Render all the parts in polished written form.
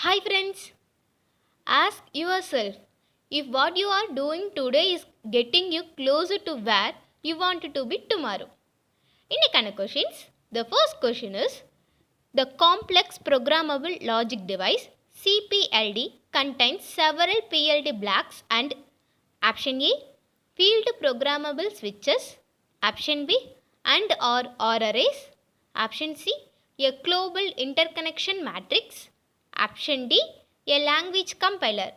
Hi friends, ask yourself if what you are doing today is getting you closer to where you want to be tomorrow. Kind of questions. The first question is the complex programmable logic device CPLD contains several PLD blocks and option A field programmable switches, option B and or arrays, option C a global interconnection matrix, option D a language compiler.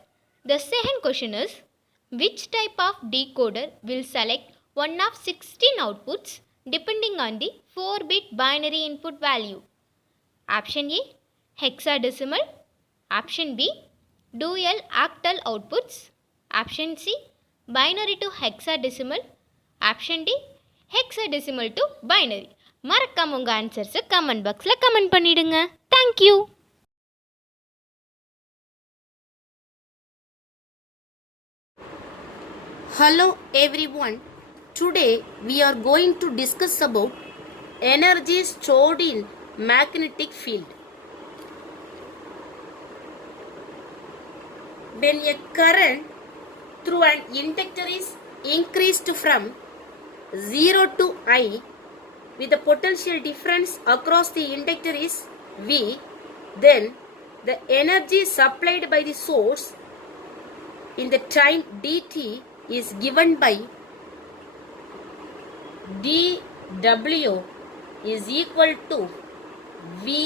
The second question is which type of decoder will select one of 16 outputs depending on the 4-bit binary input value? Option A hexadecimal, option B dual octal outputs, option C binary to hexadecimal, option D hexadecimal to binary. மறக்காம உங்க answers comment பாக்ஸ்ல comment பண்ணிடுங்க. Thank you. Hello everyone. Today we are going to discuss about energy stored in magnetic field. When a current through an inductor is increased from 0 to I with the potential difference across the inductor is V, then the energy supplied by the source in the time dt is given by dW is equal to Vi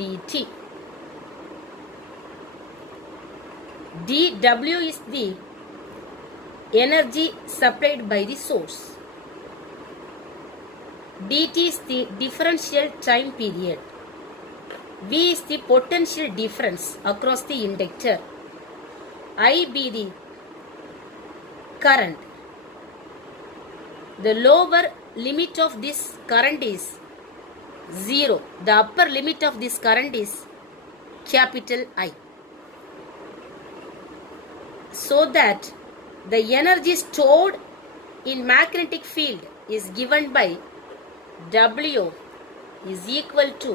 dt. dW is the energy supplied by the source. dt is the differential time period. V is the potential difference across the inductor. I be the current. The lower limit of this current is 0. The upper limit of this current is capital I. So that the energy stored in magnetic field is given by W is equal to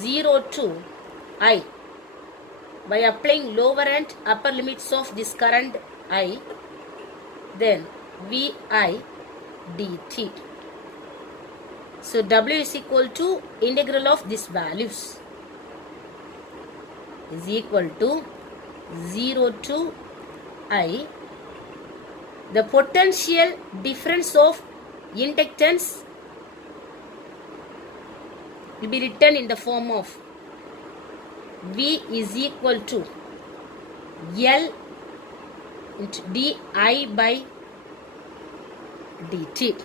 0 to I. By applying lower and upper limits of this current I, then Vi dt. So W is equal to integral of these values is equal to 0 to I. The potential difference of inductance will be written in the form of V is equal to L into di by dt.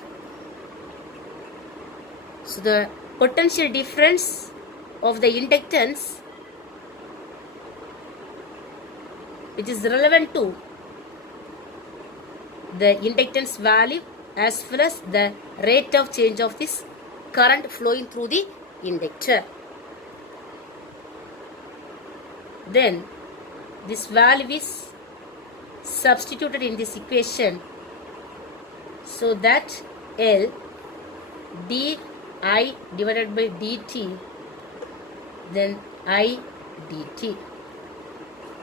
So the potential difference of the inductance which is relevant to the inductance value as well as the rate of change of this current flowing through the inductor. Then this value is substituted in this equation so that L di divided by dt, then I dt.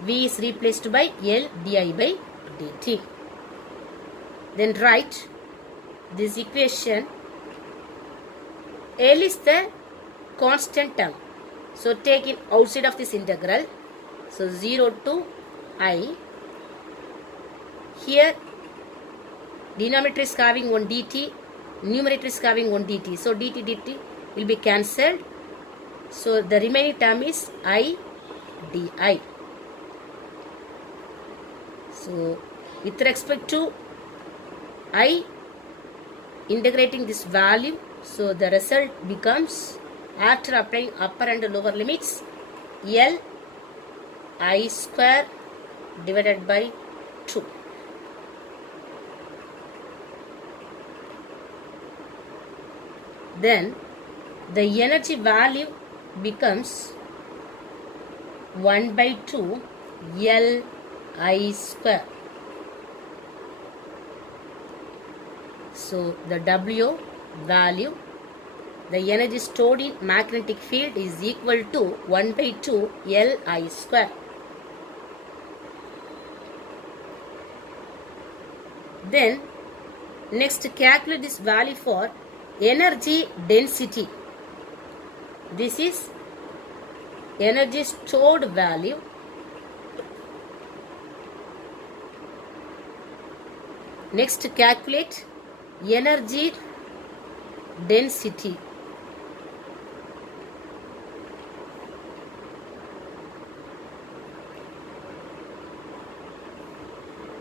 V is replaced by L di by dt. Then write this equation. L is the constant term, so take it outside of this integral. So 0 to I. Here denominator is having 1 dt, numerator is having 1 dt. So dt will be cancelled. So the remaining term is I di. So with respect to I, integrating this value, so the result becomes, after applying upper and lower limits, L I square divided by 2. Then the energy value becomes 1 by 2 L I square. So the W value the energy stored in magnetic field is equal to 1 by 2 Li square. Then next calculate this value for energy density. This is energy stored value. Next calculate energy density.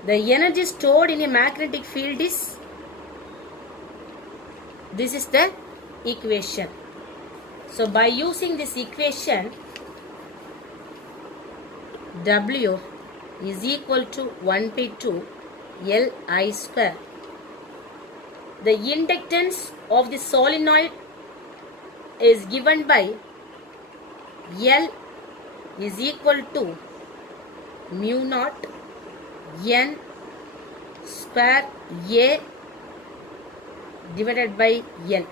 The energy stored in a magnetic field is, this is the equation. So by using this equation, W is equal to 1 by 2 Li square. The inductance of the solenoid is given by L is equal to mu naught N square A divided by L.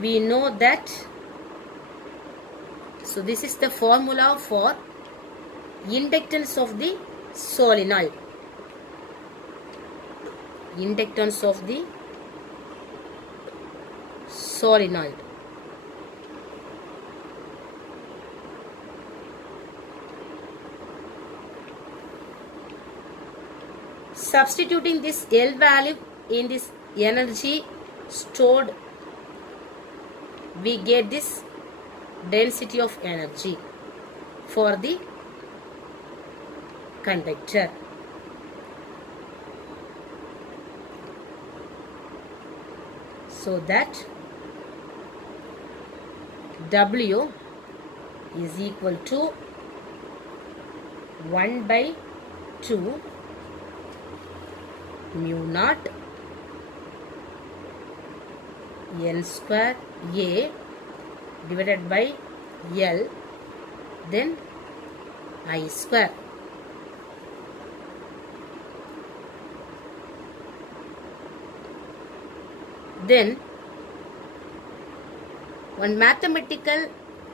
We know that, so this is the formula for inductance of the solenoid. Inductance of the solenoid. Substituting this L value in this energy stored, we get this density of energy for the conductor. So that W is equal to 1 by 2 mu naught N square A divided by L, then I square. Then one mathematical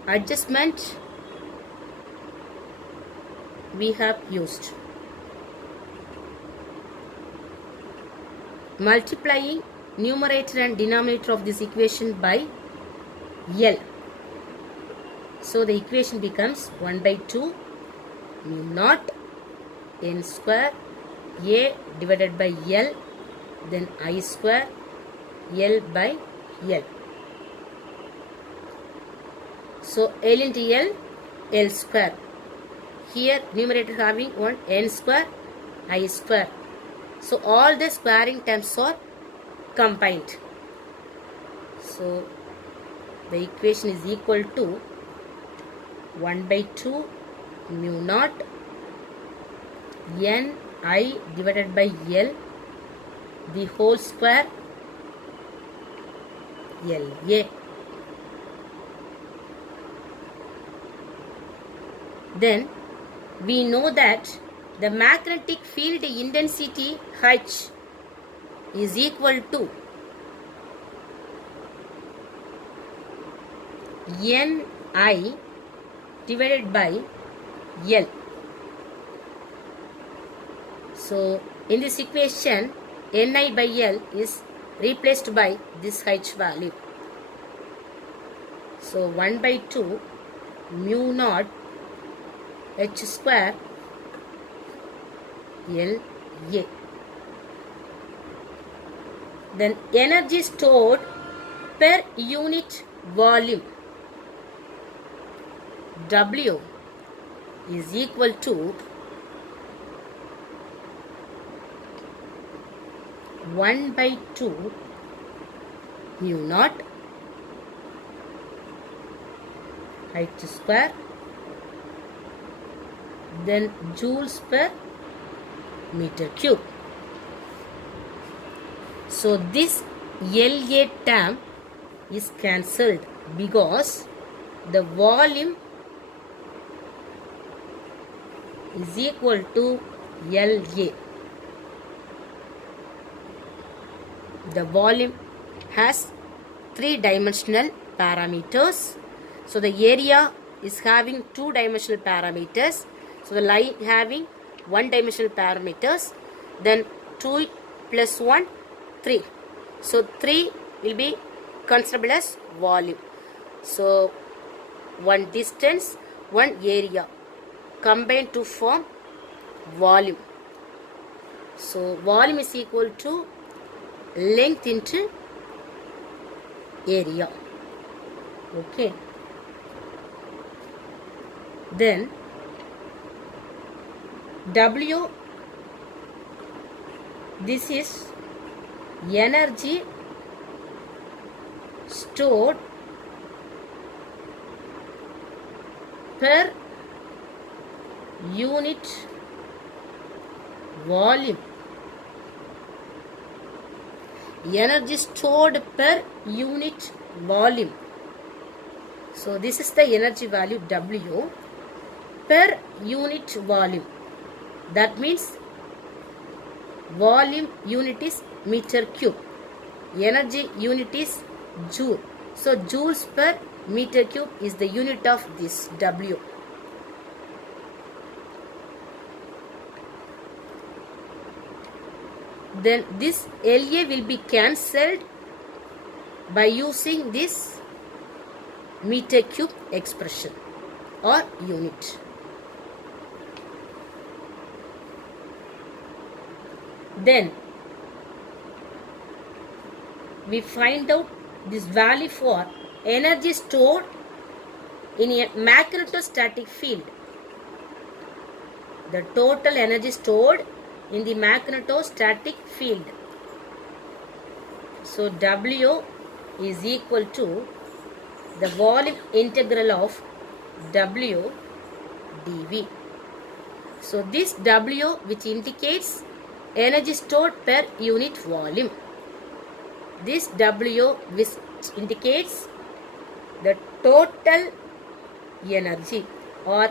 adjustment we have used. Multiplying numerator and denominator of this equation by L. So the equation becomes 1 by 2 mu naught N square A divided by L, then I square L by L. So L into L, L square. Here numerator having 1 N square, I square. So all the squaring terms are combined. So the equation is equal to 1 by 2 mu naught N I divided by L, the whole square L A. Then we know that the magnetic field intensity H is equal to Ni divided by L. So in this equation, Ni by L is replaced by this H value. So 1 by 2 mu naught H square L A. Then energy stored per unit volume, W is equal to 1 by 2 mu naught H square, then joules per meter cube. So this LA term is cancelled because the volume is equal to LA. the volume has three-dimensional parameters. So the area is having two-dimensional parameters. So the line having one-dimensional parameters. Then 2 plus 1, 3. So 3 will be considerable as volume. So one distance, one area combined to form volume. So volume is equal to length into area. Okay. Then W, this is energy stored per unit volume. Energy stored per unit volume. So this is the energy value W per unit volume. That means volume unit is meter cube. Energy unit is joule. So joules per meter cube is the unit of this W. Then this LA will be cancelled by using this meter cube expression or unit. Then we find out this value for energy stored in a magnetostatic field. The total energy stored in the magnetostatic field. So W is equal to the volume integral of W dV. So this W, which indicates energy stored per unit volume. This W, which indicates the total energy or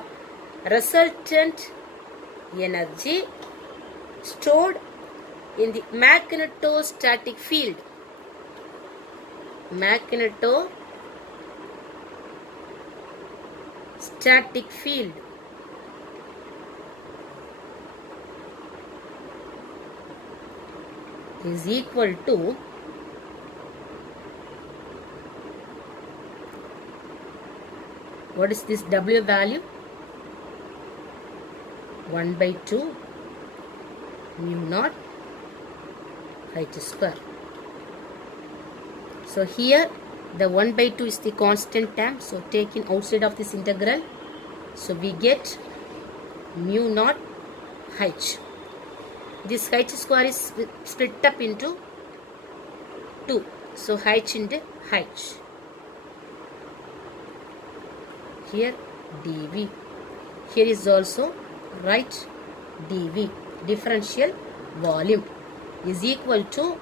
resultant energy stored in the magnetostatic field. Magnetostatic field. Is equal to what is this W value? 1 by 2 mu naught H square. So here the 1 by 2 is the constant term. So taking outside of this integral. So we get mu naught H. This H square is split up into 2. So H into H. Here dV. Here is also right dV. Differential volume is equal to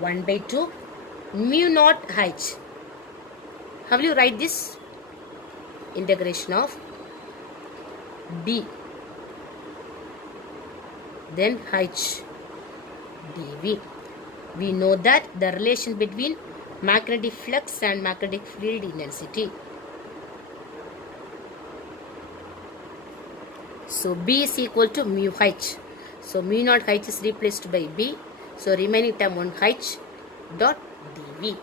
1 by 2 mu naught H. How will you write this? Integration of d, then H dV. We know that the relation between magnetic flux and magnetic field intensity. So B is equal to mu H. So mu naught H is replaced by B. So remaining term 1 H dot dV.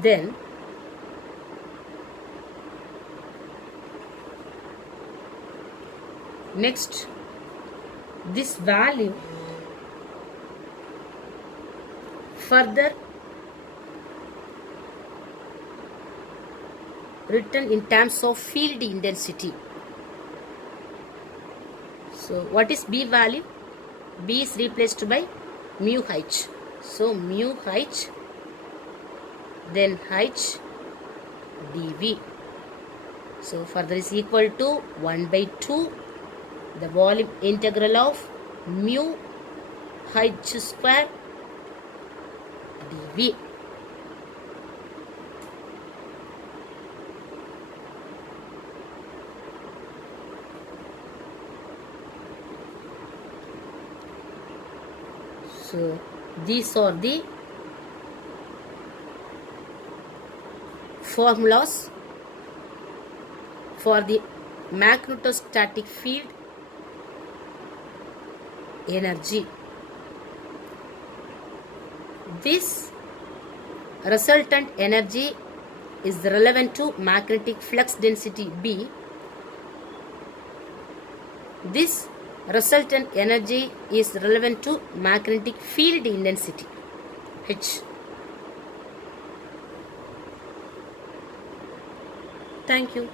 Then next, this value further written in terms of field intensity. So what is B value? B is replaced by mu H. So mu H, then H dV. So further is equal to 1 by 2 the volume integral of mu H square dV. So these are the formulas for the magnetostatic field energy. This resultant energy is relevant to magnetic flux density B. This resultant energy is relevant to magnetic field intensity H. Thank you.